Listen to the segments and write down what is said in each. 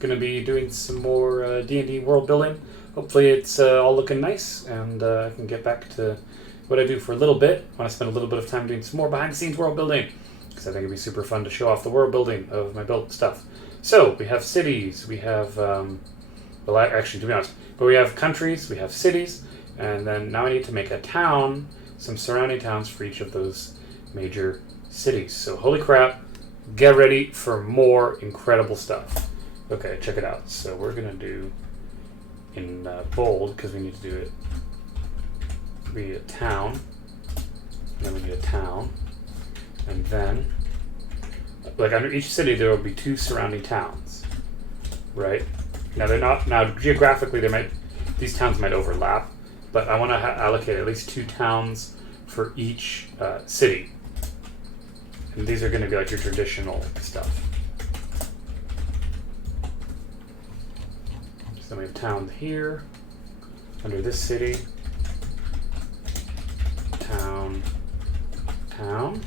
Gonna be doing some more D&D world building. Hopefully it's all looking nice, and I can get back to what I do for a little bit. I want to spend a little bit of time doing some more behind-the-scenes world building, because I think it'd be super fun to show off the world building of my built stuff. So, we have cities, we have, well, actually, to be honest, but we have countries, we have cities, and then now I need to make a town, some surrounding towns for each of those major cities. So, holy crap, get ready for more incredible stuff. Okay, check it out. So, we're going to do in bold, because we need to do it. We need a town, and then we need a town, and then, like under each city, there will be 2 surrounding towns, right? Now they're not. Now geographically, these towns might overlap, but I want to allocate at least 2 towns for each city, and these are going to be like your traditional stuff. So then we have towns here under this city. Town,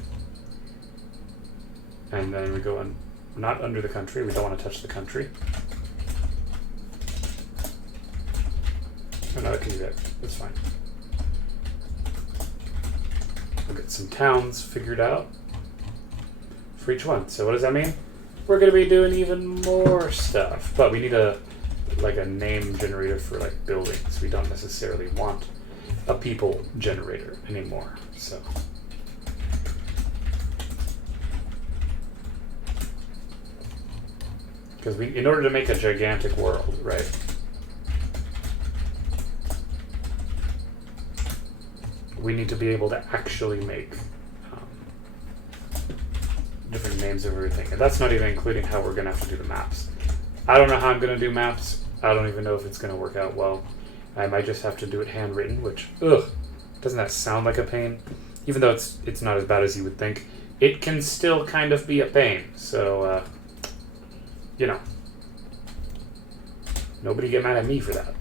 and then we go on, not under the country, we don't want to touch the country. Oh no, I can do that, that's fine. We'll get some towns figured out for each one. So what does that mean? We're going to be doing even more stuff, but we need a name generator for like buildings. We don't necessarily want a people generator anymore. So because in order to make a gigantic world, right? We need to be able to actually make different names of everything, and that's not even including how we're going to have to do the maps. I don't know how I'm going to do maps. I don't even know if it's going to work out well. I might just have to do it handwritten, which, doesn't that sound like a pain? Even though it's not as bad as you would think, it can still kind of be a pain. So, you know, nobody get mad at me for that.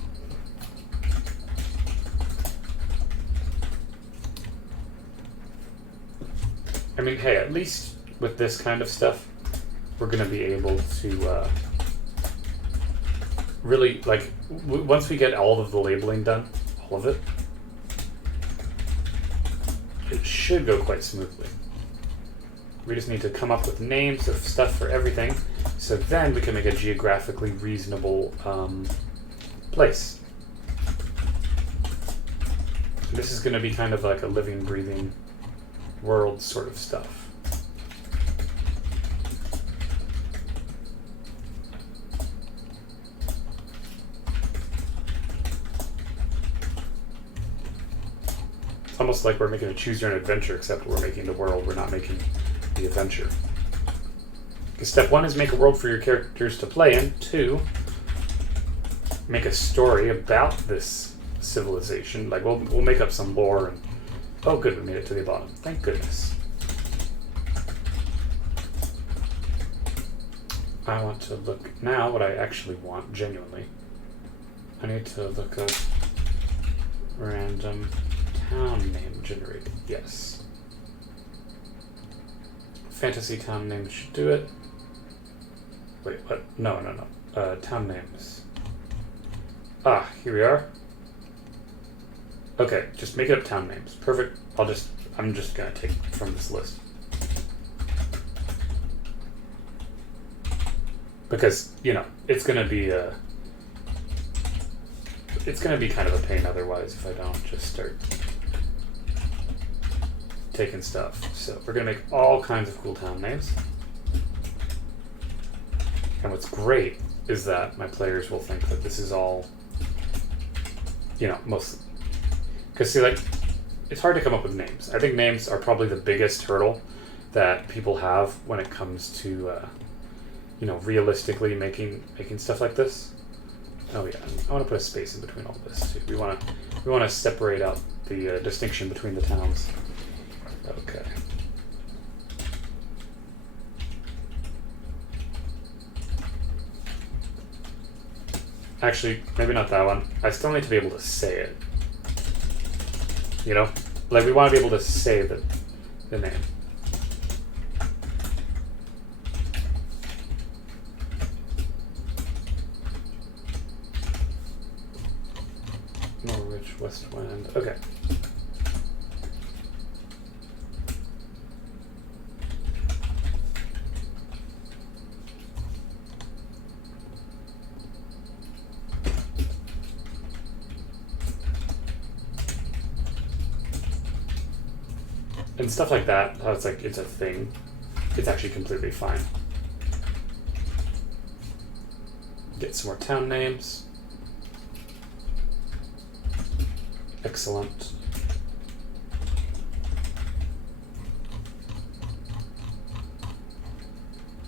I mean, hey, at least with this kind of stuff, we're going to be able to really, like, once we get all of the labeling done, all of it, it should go quite smoothly. We just need to come up with names of stuff for everything, so then we can make a geographically reasonable place. This is going to be kind of like a living, breathing world sort of stuff. It's almost like we're making a choose your own adventure, except we're making the world, we're not making the adventure. Because step 1 is make a world for your characters to play in. 2, make a story about this civilization. Like we'll make up some lore, and oh good, we made it to the bottom. Thank goodness. I want to look now what I actually want, genuinely. I need to look up random town name generated. Yes. Fantasy town name should do it. Wait, what? No. Town names. Ah, here we are. Okay, just make it up town names. Perfect. I'm just gonna take from this list. Because, you know, it's gonna be kind of a pain otherwise if I don't just start taking stuff. So we're gonna make all kinds of cool town names. And what's great is that my players will think that this is all, you know, mostly. Because see, like, it's hard to come up with names. I think names are probably the biggest hurdle that people have when it comes to, you know, realistically making stuff like this. Oh yeah, I want to put a space in between all this too. We want to separate out the distinction between the towns. Okay. Actually, maybe not that one. I still need to be able to say it. You know? Like, we want to be able to say the name. Northwest wind. Okay. And stuff like that, how it's like, it's a thing. It's actually completely fine. Get some more town names. Excellent.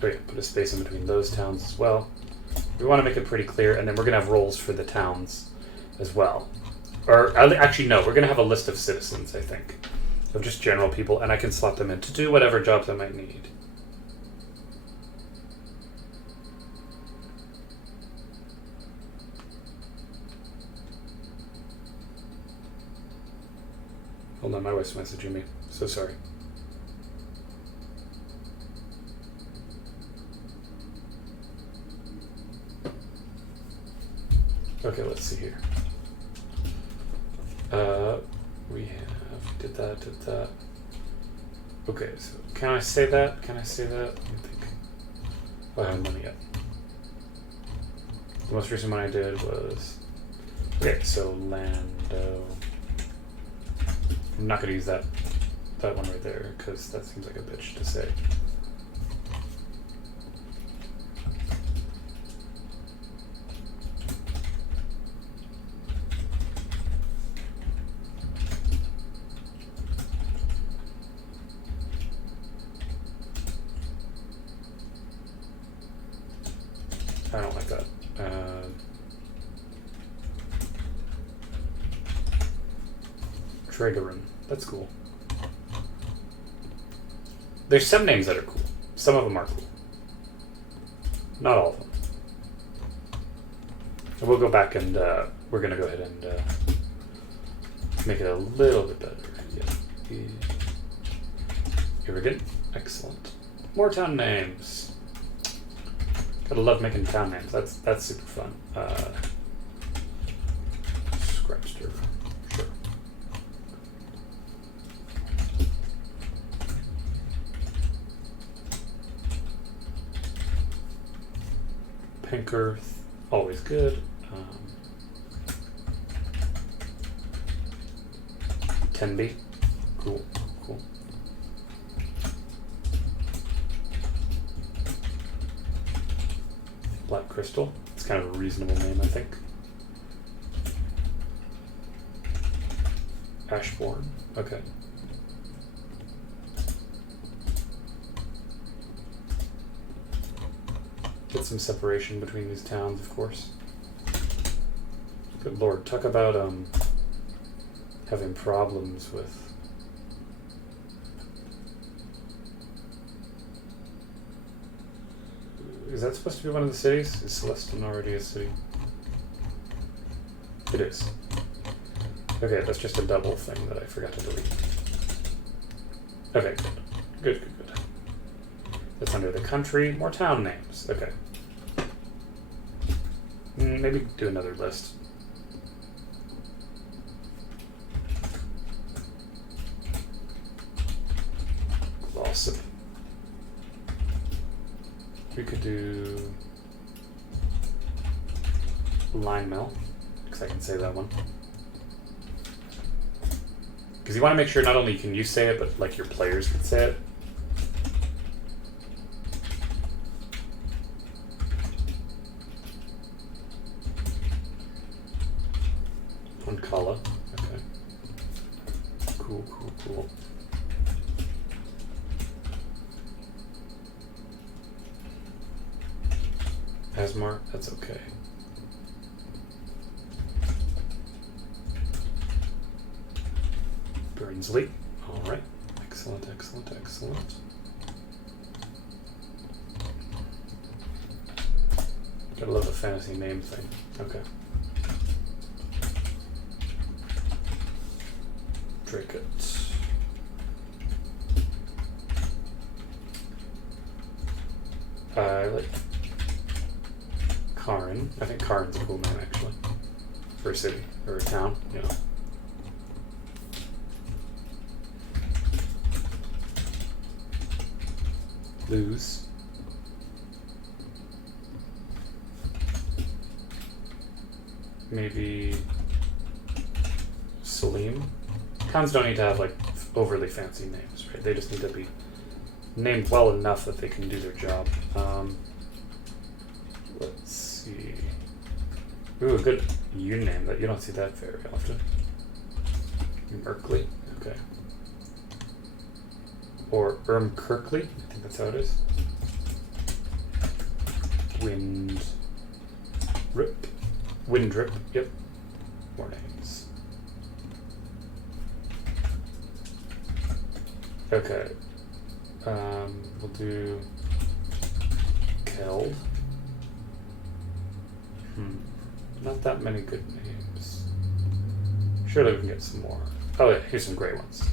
Oh yeah, put a space in between those towns as well. We want to make it pretty clear, and then we're going to have roles for the towns as well. Or, actually, no, we're going to have a list of citizens, I think. Of just general people, and I can slot them in to do whatever jobs I might need. Hold on, my wife's messaging me. So sorry. Okay, let's see here. We have, did that. Okay, so can I say that? Can I say that? Let me think. Oh, I haven't done it yet. The most recent one I did was, okay, so Lando. I'm not going to use that one right there, because that seems like a bitch to say. I don't like that. Triggering. That's cool. There's some names that are cool. Some of them are cool. Not all of them. And we'll go back and we're going to go ahead and make it a little bit better. Yeah. Here we go. Excellent. More town names. Gotta love making town names. That's super fun. Scratchster. Sure. Pinkerth, always good. Tenby, cool. Black Crystal, it's kind of a reasonable name, I think. Ashbourne, okay. Get some separation between these towns, of course. Good lord, talk about having problems with is that supposed to be one of the cities? Is Celestin already a city? It is. Okay, that's just a double thing that I forgot to delete. Okay, good. Good. That's under the country. More town names. Okay. Maybe do another list. Glossop. We could do line mill, because I can say that one. Because you want to make sure not only can you say it, but like your players can say it. Ankala. Okay. Cool. Asmar, that's okay. Burnsley, all right. Excellent. Gotta love the fantasy name thing. Okay. Dracut. I like Karin. I think Karin's a cool name, actually. For a city, or a town, you know. Lose. Maybe Salim. Towns don't need to have like overly fancy names, right? They just need to be named well enough that they can do their job. Let's see. Ooh, a good U name that you don't see that very often. Merkley. Okay. Or Kirkley. I think that's how it is. Windrip. Yep. More names. Okay. We'll do Keld. Not that many good names. Surely we can get some more. Oh yeah, here's some great ones.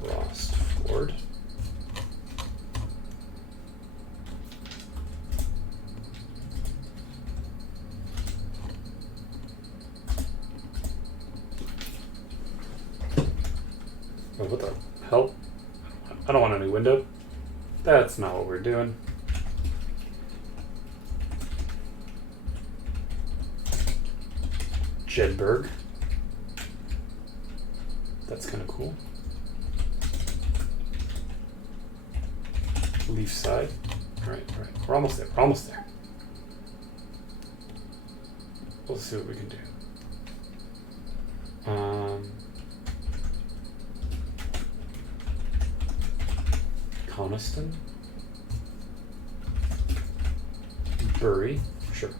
Frostford. Oh, what the hell? I don't want a new window. That's not what we're doing. Jedburgh. That's kind of cool. Leafside. Right. We're almost there. We'll see what we can do. Coniston. Bury. Sure.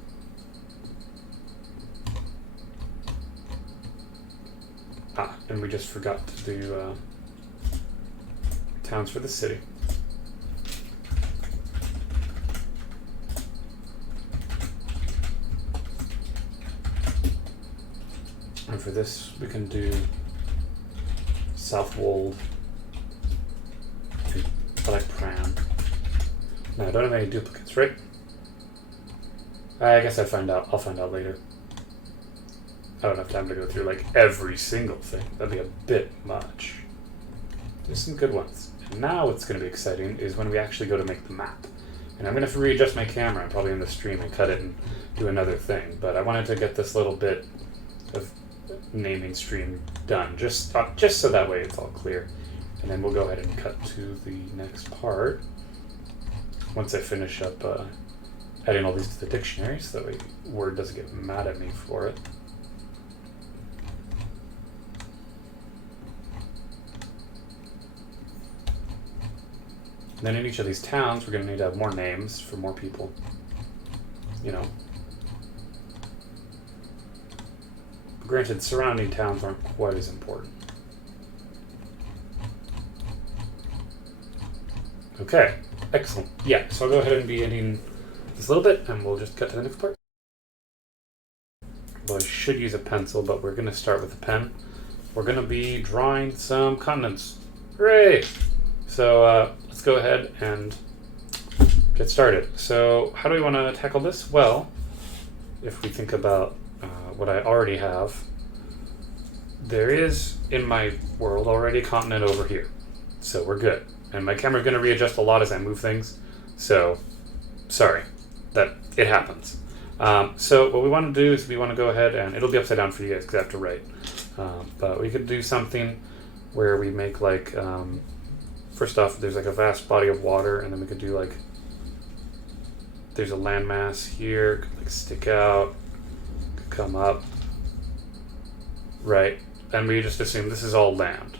And we just forgot to do towns for the city. And for this, we can do Southwold. I like Pram. No, I don't have any duplicates, right? I guess I'll find out later. I don't have time to go through like every single thing. That'd be a bit much. There's some good ones. And now what's going to be exciting is when we actually go to make the map. And I'm going to have to readjust my camera probably in the stream and cut it and do another thing. But I wanted to get this little bit of naming stream done, just so that way it's all clear. And then we'll go ahead and cut to the next part. Once I finish up adding all these to the dictionary so that way Word doesn't get mad at me for it. And then in each of these towns, we're going to need to have more names for more people. You know. Granted, surrounding towns aren't quite as important. Okay, excellent. Yeah, so I'll go ahead and be ending this little bit, and we'll just cut to the next part. Well, I should use a pencil, but we're going to start with a pen. We're going to be drawing some continents. Hooray! So let's go ahead and get started. So how do we want to tackle this? Well, if we think about what I already have, there is in my world already a continent over here. So we're good. And my camera's going to readjust a lot as I move things. So, sorry, that it happens. So what we want to do is we want to go ahead and it'll be upside down for you guys because I have to write. But we could do something where we make like, first off, there's like a vast body of water, and then we could do like, there's a landmass here, could like stick out, could come up, right? And we just assume this is all land,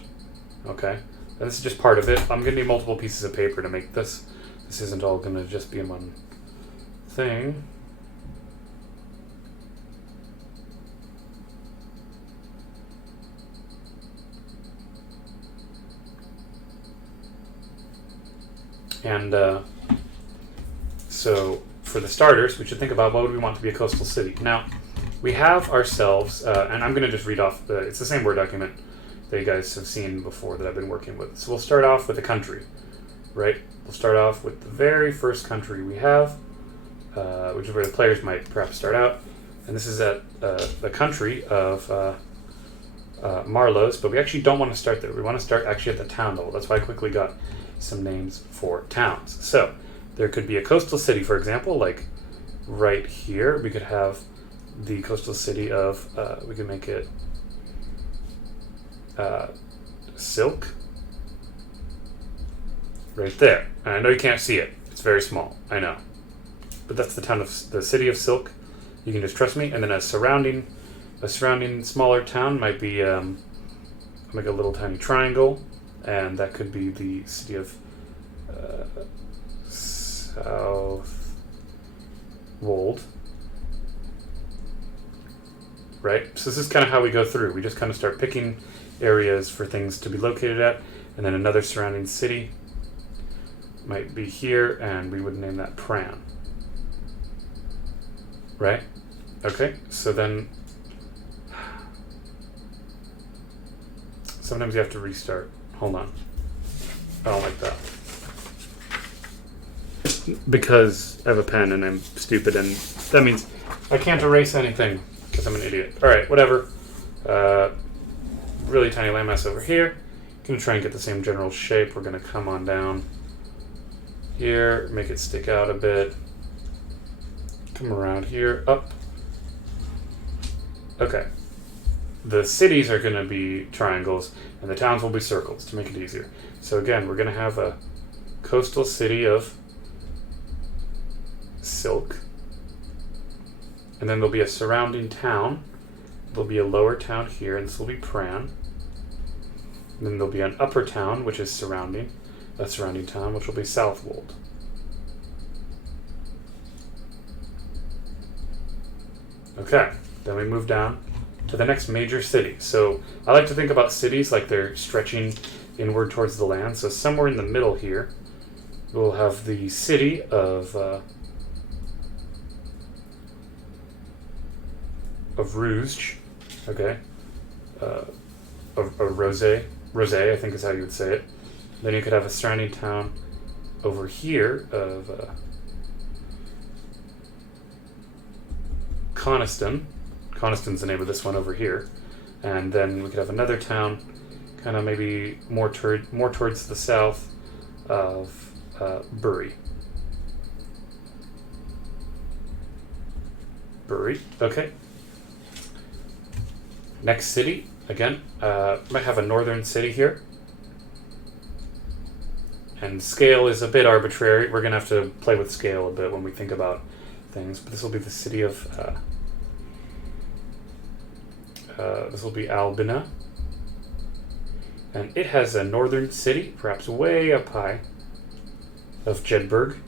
okay? And this is just part of it. I'm going to need multiple pieces of paper to make this. This isn't all going to just be in one thing. And so for the starters, we should think about what would we want to be a coastal city. Now, we have ourselves, and I'm going to just read off, it's the same Word document that you guys have seen before that I've been working with. So we'll start off with a country, right? We'll start off with the very first country we have, which is where the players might perhaps start out. And this is the country of Marlowe's, but we actually don't want to start there. We want to start actually at the town level. That's why I quickly got some names for towns. So there could be a coastal city, for example, like right here. We could have the coastal city of, we could make it Silk. Right there. And I know you can't see it. It's very small. I know. But that's the town of the city of Silk. You can just trust me. And then a surrounding smaller town might be like a little tiny triangle, and that could be the city of Southwold. Right? So this is kind of how we go through. We just kind of start picking areas for things to be located at, and then another surrounding city might be here, and we would name that Pran. Right? Okay, so then sometimes you have to restart. Hold on. I don't like that. Because I have a pen and I'm stupid, and that means I can't erase anything because I'm an idiot. Alright, whatever. Really tiny landmass over here. Gonna try and get the same general shape. We're gonna come on down here, make it stick out a bit. Come around here, up. Okay. The cities are going to be triangles, and the towns will be circles to make it easier. So again, we're going to have a coastal city of Silk. And then there'll be a surrounding town. There'll be a lower town here, and this will be Pran. And then there'll be an upper town, which is surrounding town, which will be Southwold. Okay, then we move down to the next major city. So I like to think about cities like they're stretching inward towards the land. So somewhere in the middle here, we'll have the city of Rouge. Okay, of Rosé, I think is how you would say it. Then you could have a surrounding town over here of Coniston. Coniston's the name of this one over here. And then we could have another town kind of maybe more towards the south of Bury. Bury, okay. Next city, again, might have a northern city here. And scale is a bit arbitrary. We're going to have to play with scale a bit when we think about things. But this will be the city of... this will be Albina. And it has a northern city, perhaps way up high, of Jedburgh.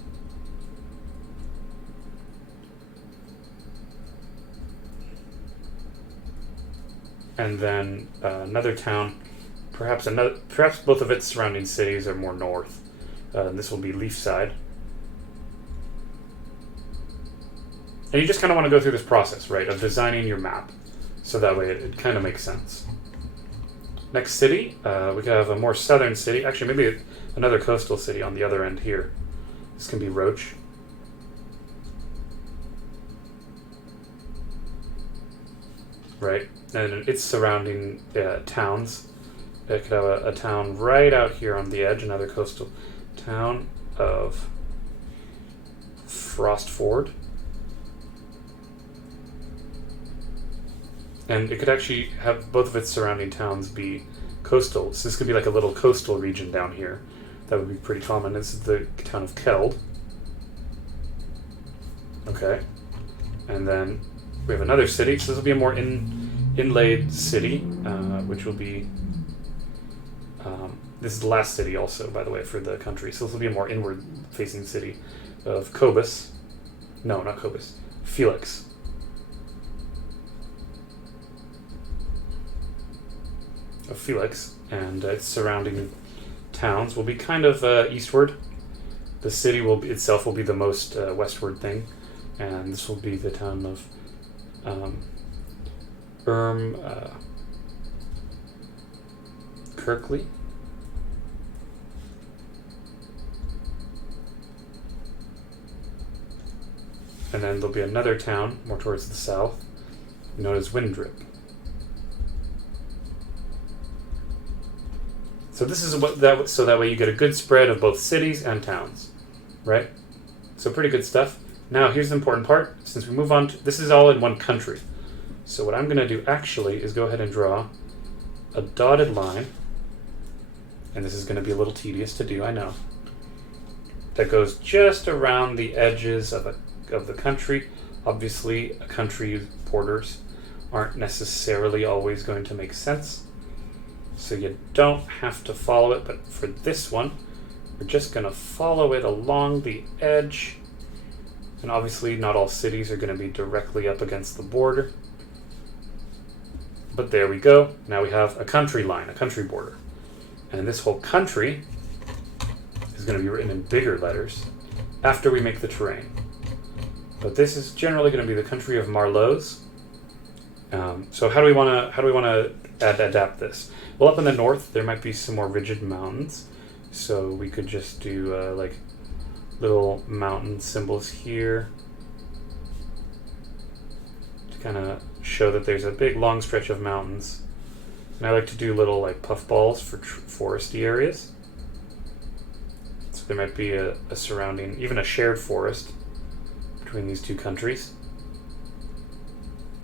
And then another town, perhaps both of its surrounding cities are more north. This will be Leafside. And you just kind of want to go through this process, right, of designing your map. So that way it kind of makes sense. Next city, we could have a more southern city. Actually, maybe another coastal city on the other end here. This can be Roche. Right, and its surrounding towns. It could have a town right out here on the edge, another coastal town of Frostford. And it could actually have both of its surrounding towns be coastal. So this could be like a little coastal region down here. That would be pretty common. This is the town of Keld. Okay. And then we have another city. So this will be a more inlaid city, which will be... this is the last city also, by the way, for the country. So this will be a more inward-facing city of Cobus. No, not Cobus. Felix. Of Felix, and its surrounding towns will be kind of eastward. The city itself will be the most westward thing, and this will be the town of Kirkley. And then there'll be another town more towards the south, known as Windrip. So this is so that way you get a good spread of both cities and towns, right? So pretty good stuff. Now here's the important part. Since we move on to, this is all in one country. So what I'm going to do actually is go ahead and draw a dotted line, and this is going to be a little tedious to do, I know, that goes just around the edges of the country. Obviously, a country's borders aren't necessarily always going to make sense, so you don't have to follow it, but for this one, we're just going to follow it along the edge. And obviously, not all cities are going to be directly up against the border. But there we go. Now we have a country line, a country border. And this whole country is going to be written in bigger letters after we make the terrain. But this is generally going to be the country of Marlowe's. So how do we want to adapt this? Well, up in the north, there might be some more rigid mountains. So we could just do like little mountain symbols here to kind of show that there's a big long stretch of mountains. And I like to do little like puff balls for foresty areas. So there might be a surrounding, even a shared forest between these two countries.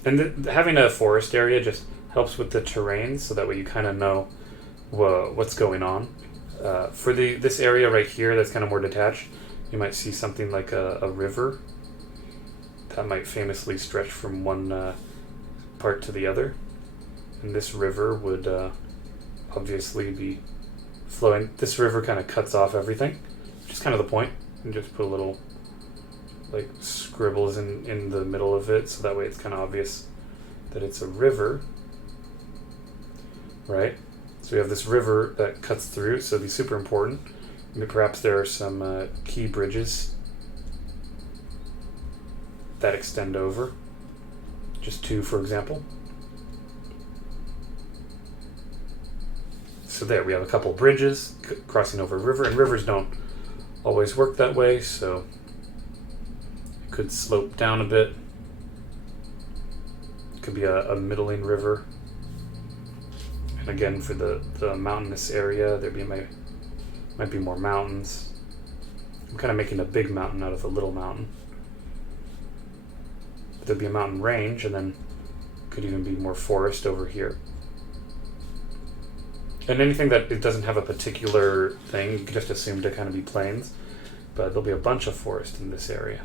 And having a forest area just helps with the terrain, so that way you kind of know what's going on. For this area right here that's kind of more detached, you might see something like a river that might famously stretch from one part to the other. And this river would obviously be flowing. This river kind of cuts off everything, which is kind of the point. And just put a little like scribbles in the middle of it, so that way it's kind of obvious that it's a river, right? So we have this river that cuts through, so it'd be super important. Maybe perhaps there are some key bridges that extend over. Just two, for example. So there, we have a couple bridges crossing over a river, and rivers don't always work that way, so it could slope down a bit. It could be a middling river. And again, for the mountainous area, might be more mountains. I'm kind of making a big mountain out of a little mountain. But there'd be a mountain range, and then could even be more forest over here. And anything that it doesn't have a particular thing, you can just assume to kind of be plains. But there'll be a bunch of forest in this area.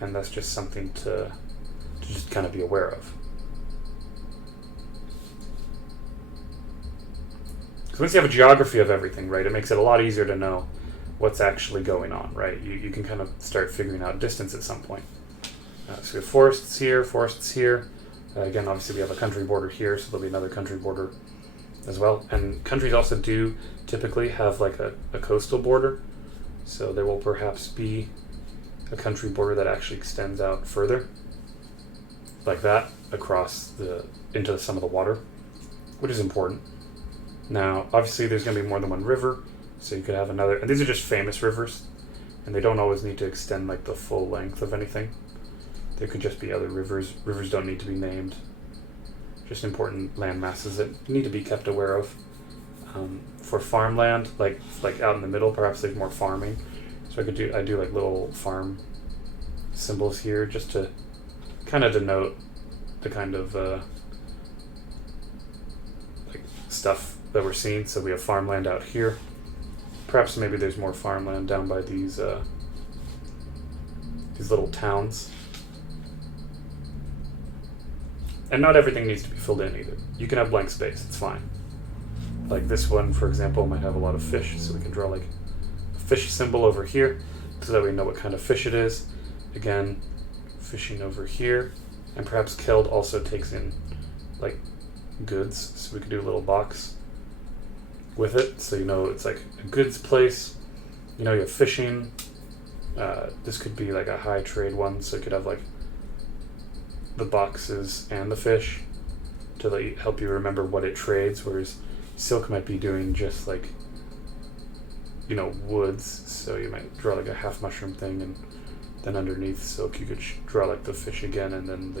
And that's just something to just kind of be aware of. So once you have a geography of everything, right, it makes it a lot easier to know what's actually going on, right? You can kind of start figuring out distance at some point. So we have forests here. Again, obviously we have a country border here, so there'll be another country border as well. And countries also do typically have like a coastal border. So there will perhaps be a country border that actually extends out further, like that, across into some of the water, which is important. Now, obviously there's going to be more than one river, so you could have another, and these are just famous rivers, and they don't always need to extend like the full length of anything. There could just be other rivers. Rivers don't need to be named. Just important land masses that need to be kept aware of. For farmland, like out in the middle, perhaps there's more farming. So I do like little farm symbols here, just to kind of denote the kind of like stuff that we're seeing. So we have farmland out here. Perhaps maybe there's more farmland down by these little towns. And not everything needs to be filled in either. You can have blank space, it's fine. Like this one, for example, might have a lot of fish, so we can draw like a fish symbol over here, so that we know what kind of fish it is. Again, fishing over here. And perhaps Keld also takes in like goods, so we could do a little box with it, so you know it's like a goods place. You know, you have fishing. This could be like a high trade one, so you could have like the boxes and the fish to like help you remember what it trades, whereas silk might be doing just like, you know, woods, so you might draw like a half mushroom thing, and then underneath silk you could draw like the fish again, and then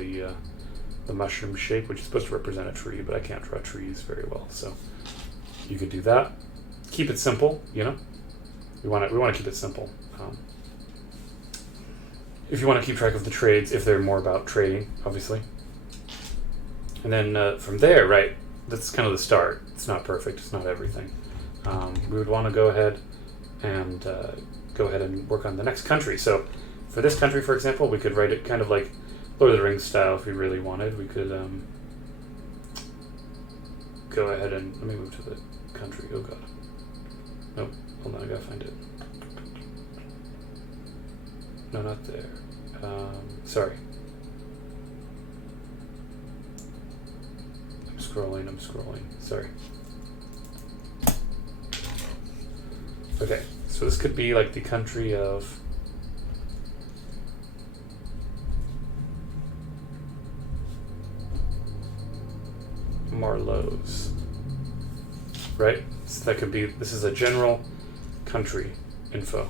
the mushroom shape, which is supposed to represent a tree, but I can't draw trees very well. So you could do that. Keep it simple, you know. We want to keep it simple. If you want to keep track of the trades, if they're more about trading, obviously. And then from there, right, that's kind of the start. It's not perfect. It's not everything. We would want to go ahead and work on the next country. So for this country, for example, we could write it kind of like Lord of the Rings style if we really wanted. We could go ahead and... Let me move to the country. Oh, God. Nope. Hold on, I gotta find it. No, not there. Sorry. I'm scrolling. Sorry. Okay, so this could be like the country of... Marlowe's. Right? So that could be... This is a general country info.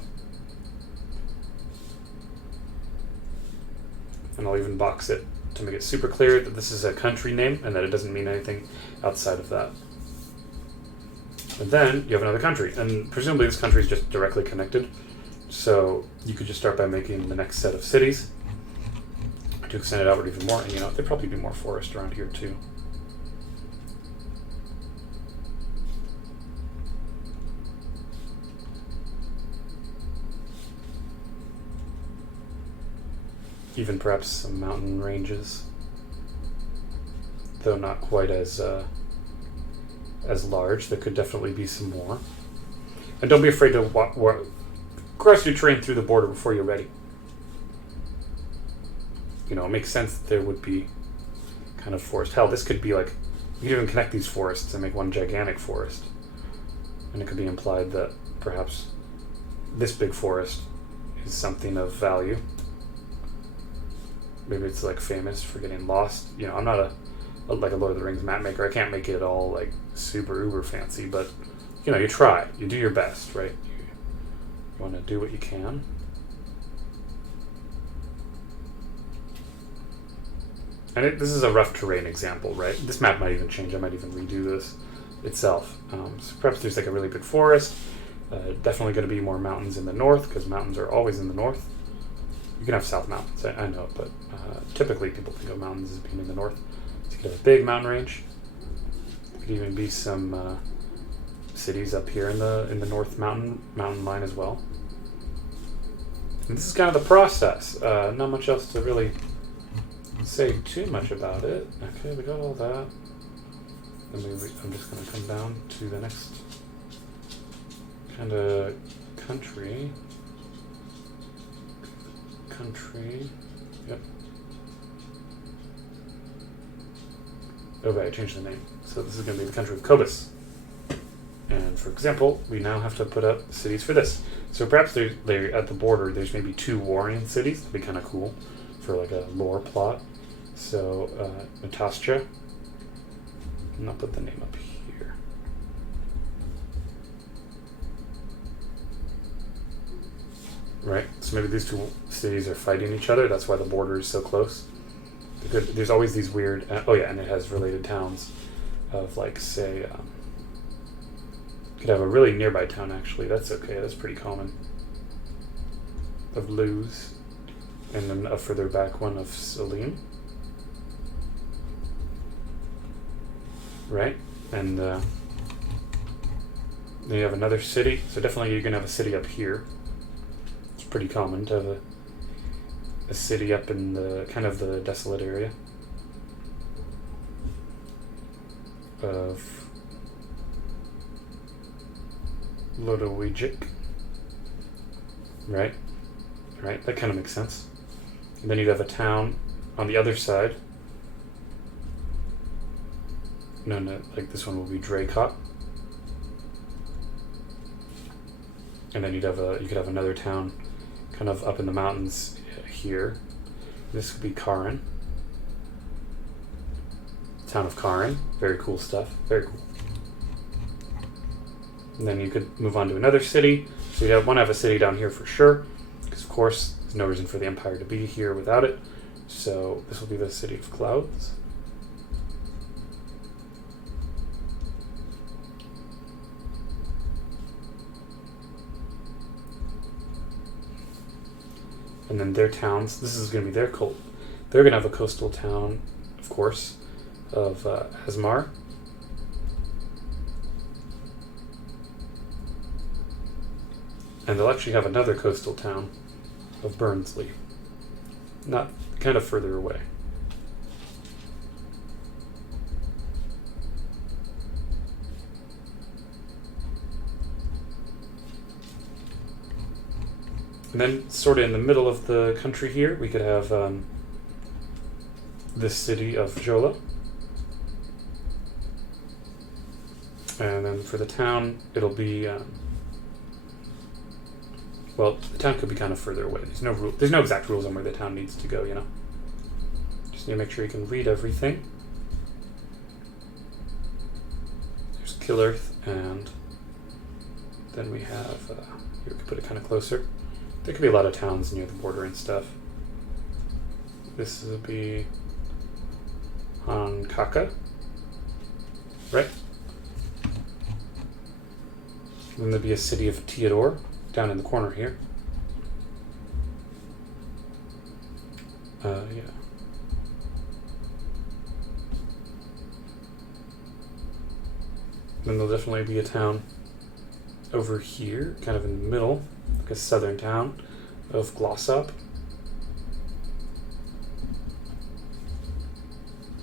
And I'll even box it to make it super clear that this is a country name and that it doesn't mean anything outside of that. And then you have another country, and presumably this country is just directly connected. So you could just start by making the next set of cities to extend it outward even more. And you know, there'd probably be more forest around here too. Even perhaps some mountain ranges, though not quite as large. There could definitely be some more. And don't be afraid to cross your train through the border before you're ready. You know, it makes sense that there would be kind of forest. Hell, this could be like, you could even connect these forests and make one gigantic forest. And it could be implied that perhaps this big forest is something of value. Maybe it's like famous for getting lost. You know, I'm not like a Lord of the Rings map maker. I can't make it all like super uber fancy, but you know, you try. You do your best, right? You want to do what you can. And this is a rough terrain example, right? This map might even change. I might even redo this itself. So perhaps there's like a really big forest. Definitely going to be more mountains in the north, because mountains are always in the north. You can have South Mountains, I know, but typically people think of mountains as being in the north. So you could have a big mountain range. There could even be some cities up here in the north mountain line as well. And this is kind of the process. Not much else to really say too much about it. Okay, we got all that. And I'm just going to come down to the next kind of country. Yep. Okay, I changed the name. So this is going to be the country of Cobus. And for example, we now have to put up cities for this. So perhaps they're at the border, there's maybe 2 warring cities. That'd be kind of cool for like a lore plot. So Natascha. And I'll put the name up here. Right, so maybe these 2 cities are fighting each other. That's why the border is so close. There's always these weird... oh yeah, and it has related towns of like, say... could have a really nearby town, actually. That's okay, that's pretty common. Of Luz. And then a further back one of Salim. Right, and then you have another city. So definitely you're going to have a city up here. Pretty common to have a city up in the kind of the desolate area of Lodowijic. Right, that kind of makes sense. And then you'd have a town on the other side. No, like this one will be Dracot. And then you could have another town kind of up in the mountains here. This could be Karin. Town of Karin. Very cool stuff. Very cool. And then you could move on to another city. So you'd want to have a city down here for sure, because of course there's no reason for the Empire to be here without it. So this will be the City of Clouds. and then their towns. This is going to be their coast. They're going to have a coastal town, of course, of Asmar. And they'll actually have another coastal town of Burnsley. Not kind of further away. And then, sort of in the middle of the country here, we could have this city of Jola. And then for the town, it'll be... well, the town could be kind of further away. There's no exact rules on where the town needs to go, you know. Just need to make sure you can read everything. There's Killerth, and then we have... here, we can put it kind of closer. There could be a lot of towns near the border and stuff. This would be Hankaka, right? Then there'd be a city of Theodore down in the corner here. Yeah. Then there'll definitely be a town over here, kind of in the middle, like a southern town of Glossop.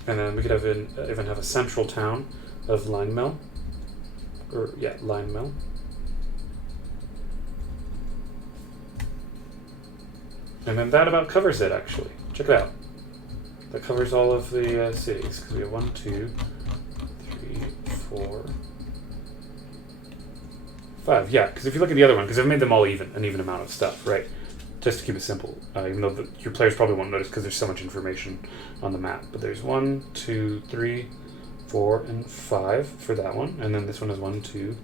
And then we could have even have a central town of Linemill. Linemill. And then that about covers it, actually. Check it out. That covers all of the cities, because we have 1, 2, 3, 4, 5. Yeah, because if you look at the other one, because I've made them all an even amount of stuff, right? Just to keep it simple, even though your players probably won't notice because there's so much information on the map. But there's 1, 2, 3, 4, and 5 for that one, and then this one is 1, 2,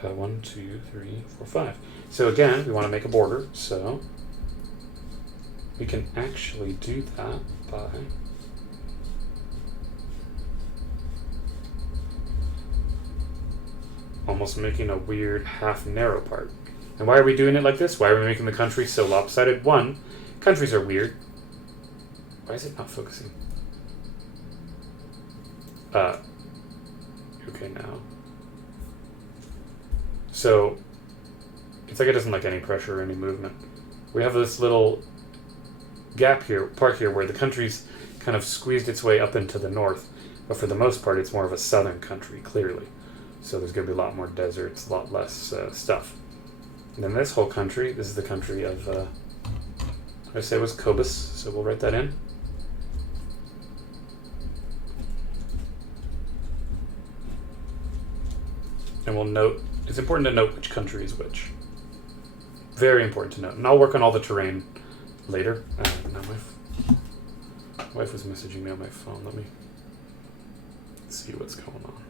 3, 4, 5. So again, we want to make a border, so we can actually do that by almost making a weird half-narrow part. And why are we doing it like this? Why are we making the country so lopsided? One, countries are weird. Why is it not focusing? Okay, now. So, it's like it doesn't like any pressure or any movement. We have this little gap here, part here, where the country's kind of squeezed its way up into the north, but for the most part it's more of a southern country, clearly. So there's going to be a lot more deserts, a lot less stuff. And then this whole country, this is the country of, I say it was Cobus, so we'll write that in. And we'll note, it's important to note which country is which. Very important to note. And I'll work on all the terrain later. Now my wife was messaging me on my phone. Let me see what's going on.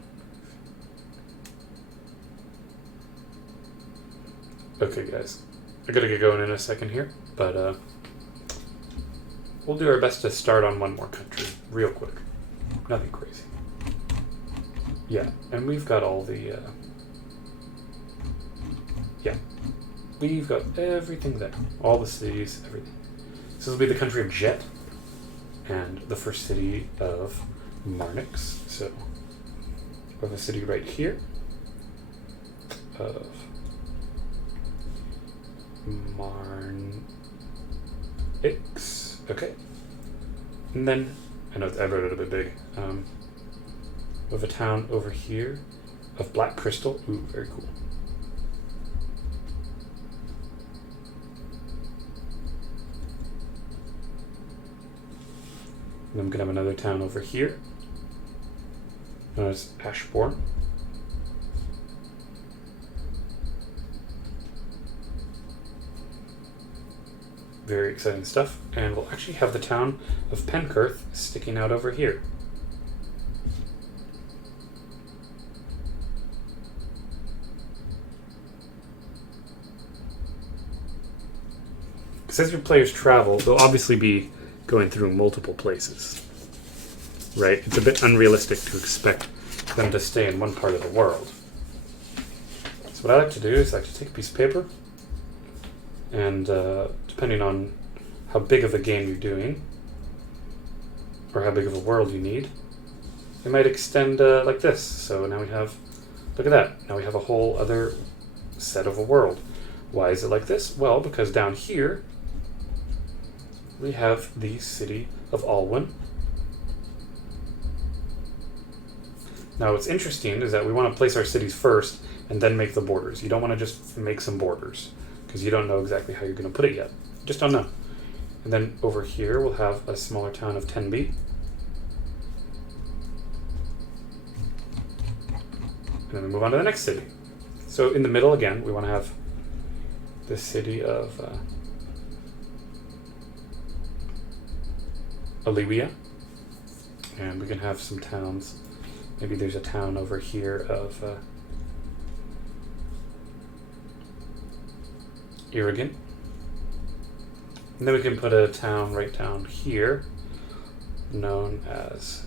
Okay, guys. I gotta get going in a second here, but we'll do our best to start on one more country real quick. Nothing crazy. Yeah, and we've got all the... yeah. We've got everything there. All the cities, everything. So this will be the country of Jet, and the first city of Marnix. So we have a city right here of Marnix. Okay. And then, I know I wrote it a bit big. We have a town over here of Black Crystal. Ooh, very cool. And then I'm going to have another town over here, known as Ashbourne. Very exciting stuff. And we'll actually have the town of Penkirth sticking out over here. Because as your players travel, they'll obviously be going through multiple places, right? It's a bit unrealistic to expect them to stay in one part of the world. So what I like to do is I like to take a piece of paper And depending on how big of a game you're doing, or how big of a world you need, it might extend like this. So now we have, look at that, now we have a whole other set of a world. Why is it like this? Well, because down here we have the city of Alwyn. Now what's interesting is that we want to place our cities first and then make the borders. You don't want to just make some borders because you don't know exactly how you're going to put it yet. You just don't know. And then over here we'll have a smaller town of Tenby. And then we move on to the next city. So in the middle again, we want to have the city of Elwirfy. And we can have some towns. Maybe there's a town over here of Irrigan. And then we can put a town right down here known as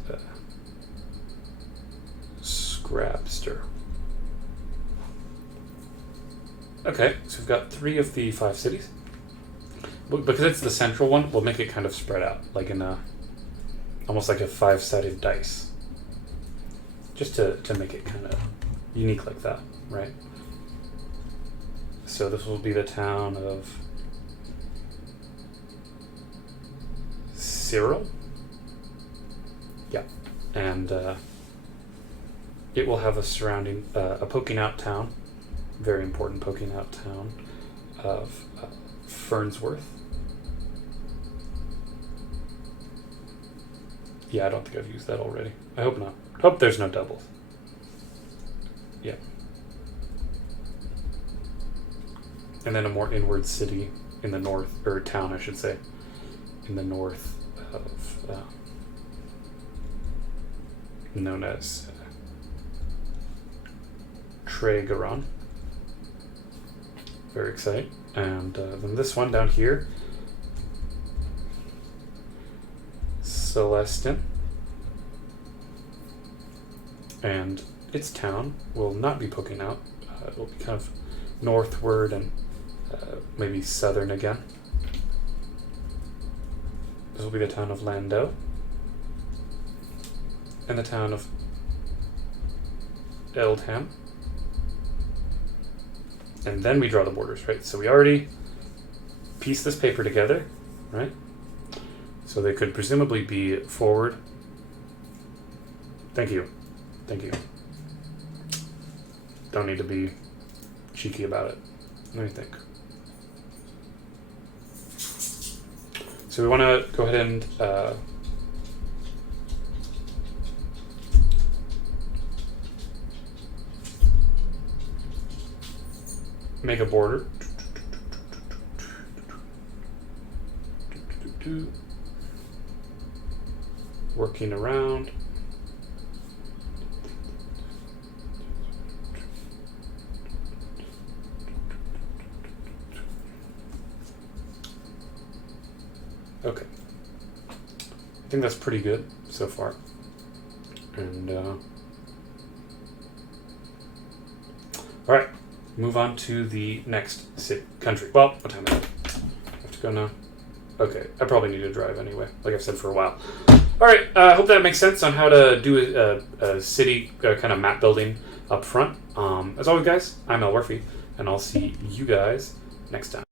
Scrabster. Okay, so we've got 3 of the 5 cities. Because it's the central one, we'll make it kind of spread out, like in a, almost like a 5-sided dice. Just to make it kind of unique like that, right? So this will be the town of Cyril. Yeah, and it will have a surrounding, a poking out town, very important poking out town of Fernsworth. Yeah, I don't think I've used that already. I hope not. Hope there's no doubles. Yeah. And then a more inward city in the north, or town I should say, in the north of, known as Tregaron. Very exciting. And then this one down here, Celestin. And its town will not be poking out. It will be kind of northward and maybe southern again. This will be the town of Landau. And the town of Eldham. And then we draw the borders, right? So we already pieced this paper together, right? So they could presumably be forward. Thank you. Thank you. Don't need to be cheeky about it. Let me think. So we want to go ahead and make a border. Working around. Okay. I think that's pretty good so far. And all right, move on to the next country. Well, what time is it? I have to go now. Okay, I probably need to drive anyway, like I've said for a while. All right, I hope that makes sense on how to do a city kind of map building up front. As always, guys, I'm Elwirfy, and I'll see you guys next time.